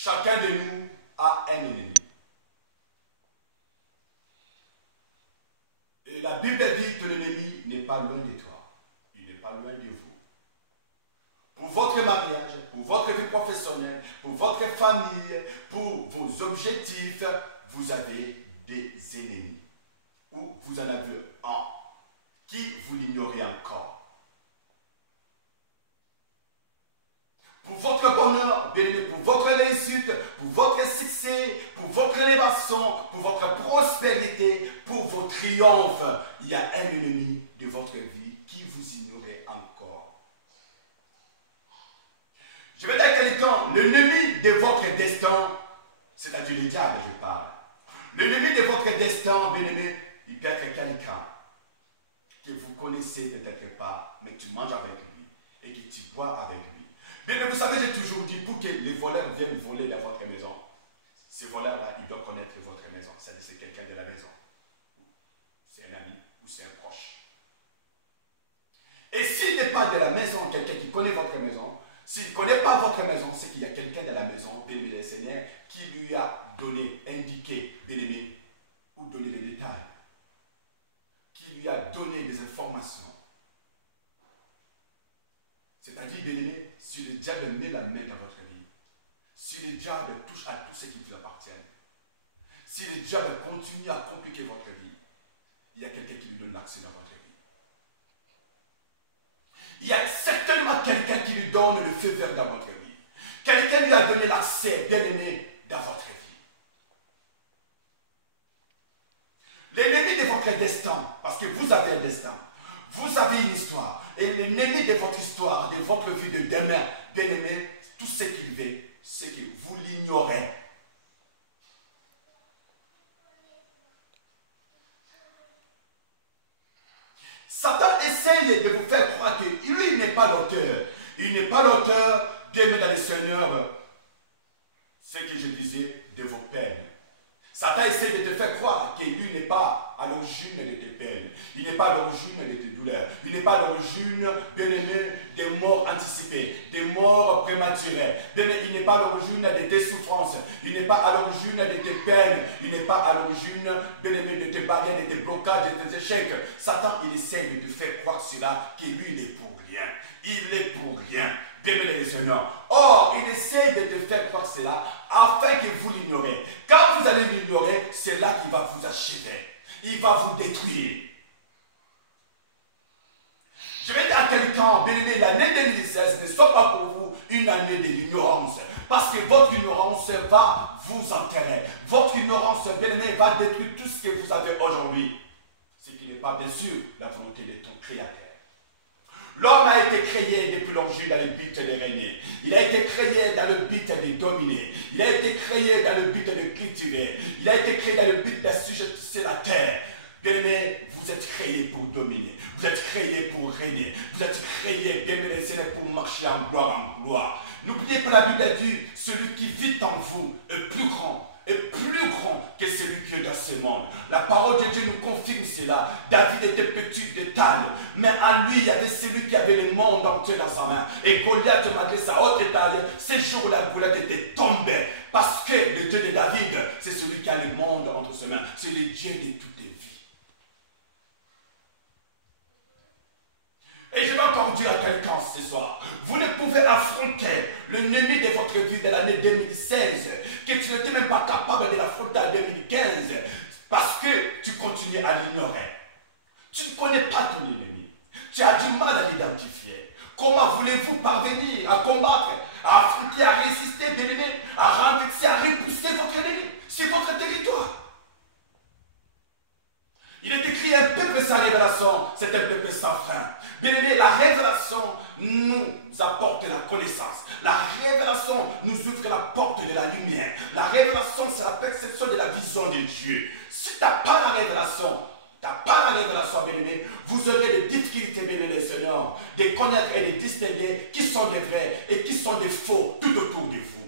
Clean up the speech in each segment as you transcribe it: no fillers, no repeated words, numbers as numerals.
Chacun de nous a un ennemi. Et la Bible dit que l'ennemi n'est pas loin de toi. Il n'est pas loin de vous. Pour votre mariage, pour votre vie professionnelle, pour votre famille, pour vos objectifs, vous avez des ennemis. Ou vous en avez un qui vous l'ignorez encore. Pour votre bonheur, bien-aimé, pour votre réussite, pour votre succès, pour votre élévation, pour votre prospérité, pour vos triomphes, il y a un ennemi de votre vie qui vous ignorait encore. Je vais dire à quelqu'un, l'ennemi de votre destin, c'est-à-dire le diable, je parle. L'ennemi de votre destin, bien-aimé, il peut être quelqu'un que vous connaissez peut-être pas, mais tu manges avec lui et que tu bois avec lui. Bien, vous savez, j'ai toujours dit, pour que les voleurs viennent voler dans votre maison, ces voleurs-là, ils doivent connaître votre maison. C'est-à-dire c'est quelqu'un de la maison. C'est un ami ou c'est un proche. Et s'il n'est pas de la maison, quelqu'un qui connaît votre maison, s'il ne connaît pas votre maison, c'est qu'il y a quelqu'un de la maison, bien-aimé le Seigneur, qui lui a donné, indiqué, bien-aimé, ou donné les détails, qui lui a donné des informations. C'est-à-dire, bien-aimé, si le diable met la main dans votre vie, si le diable touche à tout ce qui vous appartient, si le diable continue à compliquer votre vie, il y a quelqu'un qui lui donne l'accès dans votre vie. Il y a certainement quelqu'un qui lui donne le feu vert dans votre vie. Quelqu'un lui a donné l'accès, bien-aimé, dans votre vie. L'ennemi de votre destin, parce que vous avez un destin, vous avez une histoire. Et l'ennemi de votre histoire, de votre vie de demain, bien-aimé, tout ce qu'il veut, c'est que vous l'ignorez. Satan essaye de vous faire croire que lui, il n'est pas l'auteur. Il n'est pas l'auteur, bien-aimé dans le Seigneur, ce que je disais, de vos peines. Satan essaie de te faire croire que lui n'est pas à l'origine de tes peines. Il n'est pas à l'origine de tes douleurs. Il n'est pas à l'origine, bien-aimé, des morts anticipées, des morts prématurées. Bien-aimé, il n'est pas à l'origine de tes souffrances. Il n'est pas à l'origine de tes peines. Il n'est pas à l'origine, bien-aimé, de tes barrières, de tes blocages, de tes échecs. Satan, il essaie de te faire croire cela, que lui, il n'est pour rien. Il est pour rien. Bien-aimé le Seigneur. Or, il essaie de te faire croire cela afin que vous l'ignorez. Quand vous allez l'ignorer, c'est là qu'il va vous achever. Il va vous détruire. Je vais dire à quelqu'un, bien-aimé, l'année 2016 ne soit pas pour vous une année de l'ignorance. Parce que votre ignorance va vous enterrer. Votre ignorance, bien-aimé, va détruire tout ce que vous avez aujourd'hui. Ce qui n'est pas, bien sûr, la volonté de ton Créateur. L'homme a été créé depuis l'origine dans le but de régner. Il a été créé dans le but de dominer. Il a été créé dans le but de cultiver. Il a été créé dans le but d'assujettir la terre. Bien-aimé, vous êtes créé pour dominer. Vous êtes créé pour régner. Vous êtes créé, bien-aimé, pour marcher en gloire. N'oubliez pas, la Bible dit, celui qui vit en vous est plus grand que celui qui est dans ce monde. La parole de Dieu nous confirme cela. David était petit de taille, mais en lui, il y avait celui qui avait le monde entier dans sa main. Et Goliath, malgré sa haute taille, ces jours-là, Goliath était tombé. Parce que le Dieu de David, c'est celui qui a le monde entre ses mains. C'est le Dieu de toutes les vies. Et je vais encore dire à quelqu'un ce soir, vous ne pouvez affronter l'ennemi de votre vie de l'année 2016, que tu n'étais même pas capable de l'affronter en 2015, parce que tu continues à l'ignorer. Tu ne connais pas ton ennemi. Tu as du mal à l'identifier. Comment voulez-vous parvenir à combattre, à affronter, à résister, bien-aimé, à renverser, à repousser votre ennemi sur votre territoire? Il est écrit un peuple sans révélation, c'est un peuple sans fin. Bien aimé, la révélation nous apporte la connaissance. La révélation nous ouvre la porte de la lumière. La révélation, c'est la perception de la vision de Dieu. Si tu n'as pas la révélation, bien aimé, vous aurez des difficultés, bien aimé, Seigneur, de connaître et de distinguer qui sont des vrais et qui sont des faux tout autour de vous.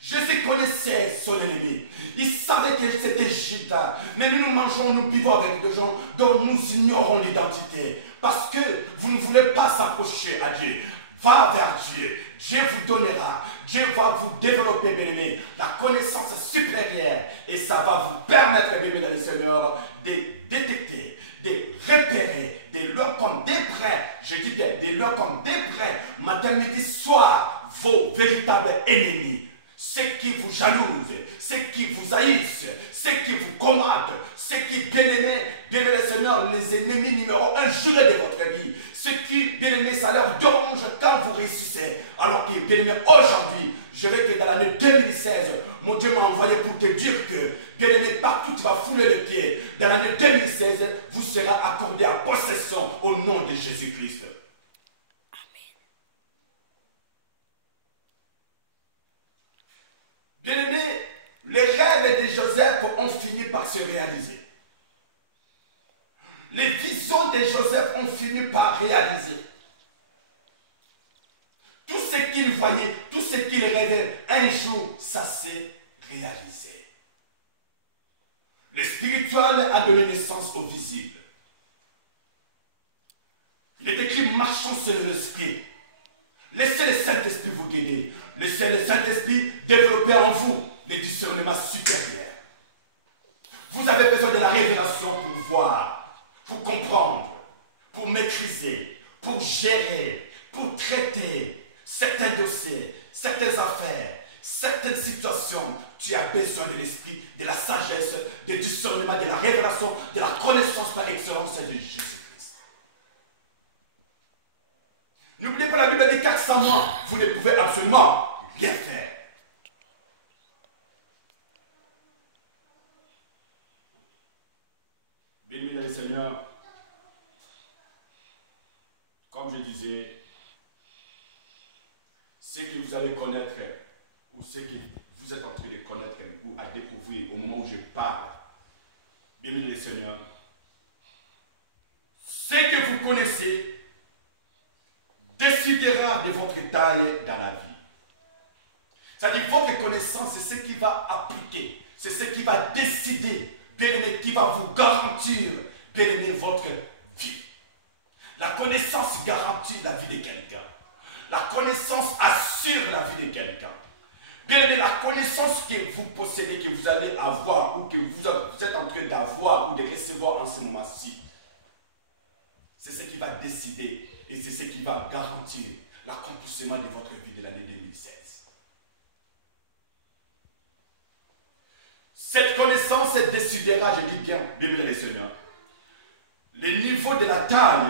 Jésus connaissait son ennemi. Il savait que c'était Judas. Mais nous mangeons, nous vivons avec des gens dont nous ignorons l'identité. Parce que vous ne voulez pas s'approcher à Dieu. va vers Dieu. Dieu vous donnera, Dieu va vous développer, bien-aimé, la connaissance supérieure. Et ça va vous permettre, bien-aimé dans le Seigneur, de détecter, de repérer, de leur comme des prêts, je dis bien, de leur comme des prêts, matin, midi, soir, vos véritables ennemis. Ceux qui vous jalousent, ceux qui vous haïssent, ceux qui vous commandent, ceux qui, bien-aimés, bien-aimés le Seigneur, les ennemis numéro un jurés de votre vie, ceux qui, bien-aimés, ça leur dérange quand vous réussissez. Alors que, bien-aimés, aujourd'hui, je vais que dans l'année 2016, mon Dieu m'a envoyé pour te dire que, bien-aimé, partout tu vas fouler les pieds. Dans l'année 2016, vous serez accordé à possession au nom de Jésus-Christ. Bien-aimés, les rêves de Joseph ont fini par se réaliser. Les visions de Joseph ont fini par réaliser. Tout ce qu'il voyait, tout ce qu'il rêvait, un jour, ça s'est réalisé. Le spirituel a donné naissance au visible. Il est écrit marchons sur l'esprit. Laissez le Saint-Esprit vous guider. Laissez le Saint-Esprit développer en vous les discernements supérieurs. Vous avez besoin de la révélation pour voir, pour comprendre, pour maîtriser, pour gérer, pour traiter certains dossiers, certaines affaires, certaines situations. Tu as besoin de l'esprit, de la sagesse, du discernement, de la révélation, de la connaissance par excellence de Jésus-Christ. N'oubliez pas, la Bible dit car sans moi, vous ne pouvez absolument rien faire. Béni le Seigneur, comme je disais, ce que vous allez connaître, ou ce que vous êtes en train de connaître ou à découvrir au moment où je parle, béni le Seigneur, ce que vous connaissez décidera de votre taille dans la vie. C'est-à-dire votre connaissance, c'est ce qui va appliquer, c'est ce qui va décider, bien-aimé, qui va vous garantir, bien-aimé, votre vie. La connaissance garantit la vie de quelqu'un. La connaissance assure la vie de quelqu'un. Bien-aimé, la connaissance que vous possédez, que vous allez avoir ou que vous êtes en train d'avoir ou de recevoir en ce moment-ci, c'est ce qui va décider et c'est ce qui va garantir l'accomplissement de votre vie de l'année 2016. Cette connaissance décidera, je dis bien, bien les Seigneurs, le niveau de la taille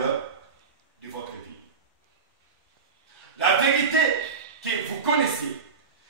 de votre vie. La vérité que vous connaissez,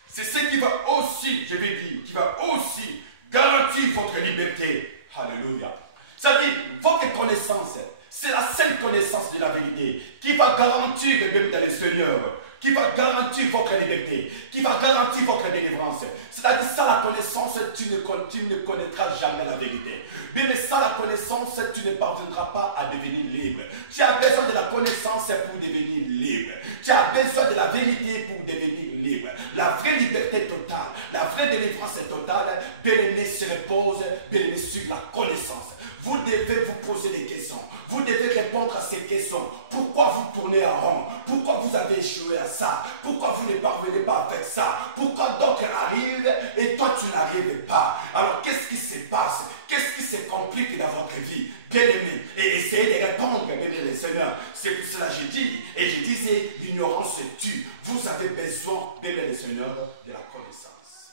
c'est ce qui va aussi, je vais dire, qui va aussi garantir votre liberté. Alléluia. C'est-à-dire, votre connaissance, c'est la seule connaissance de la vérité qui va garantir, même dans le Seigneur, qui va garantir votre liberté, qui va garantir votre délivrance. C'est-à-dire, sans la connaissance, tu ne connaîtras jamais la vérité. Mais sans la connaissance, tu ne parviendras pas à devenir libre. Tu as besoin de la connaissance pour devenir libre. Tu as besoin de la vérité pour devenir libre. La vraie liberté totale, la vraie délivrance totale, bien-aimé, se repose, bien-aimé, sur la connaissance. Vous devez vous poser des questions. Vous devez répondre à ces questions. Pourquoi vous tournez en rond? Pourquoi vous avez échoué à ça? Pourquoi vous ne parvenez pas avec ça? Pourquoi d'autres arrivent et toi tu n'arrives pas? Alors qu'est-ce qui se passe? Qu'est-ce qui se complique dans votre vie? Bien-aimé, et essayez de répondre, bien-aimé le Seigneur. C'est pour cela que je dis, et je disais, l'ignorance tue. Vous avez besoin, bien-aimé le Seigneur, de la connaissance.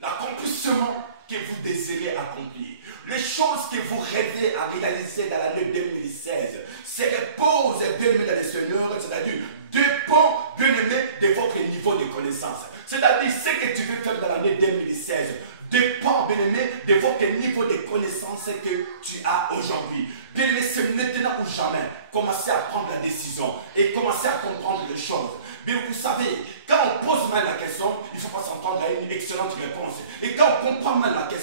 L'accomplissement que vous désirez accomplir, les choses que vous rêvez à réaliser dans l'année 2016, se reposent, bien-aimé dans le Seigneur, c'est-à-dire dépend, bien-aimé, de votre niveau de connaissance. C'est-à-dire ce que tu veux faire dans l'année 2016 dépend, bien-aimé, de votre niveau de connaissance que tu as aujourd'hui. Bien-aimé, c'est maintenant ou jamais. Commencez à prendre la décision et commencez à comprendre les choses. Mais vous savez, quand on pose mal la question, il ne faut pas s'entendre à une excellente réponse. Et quand on comprend mal la question,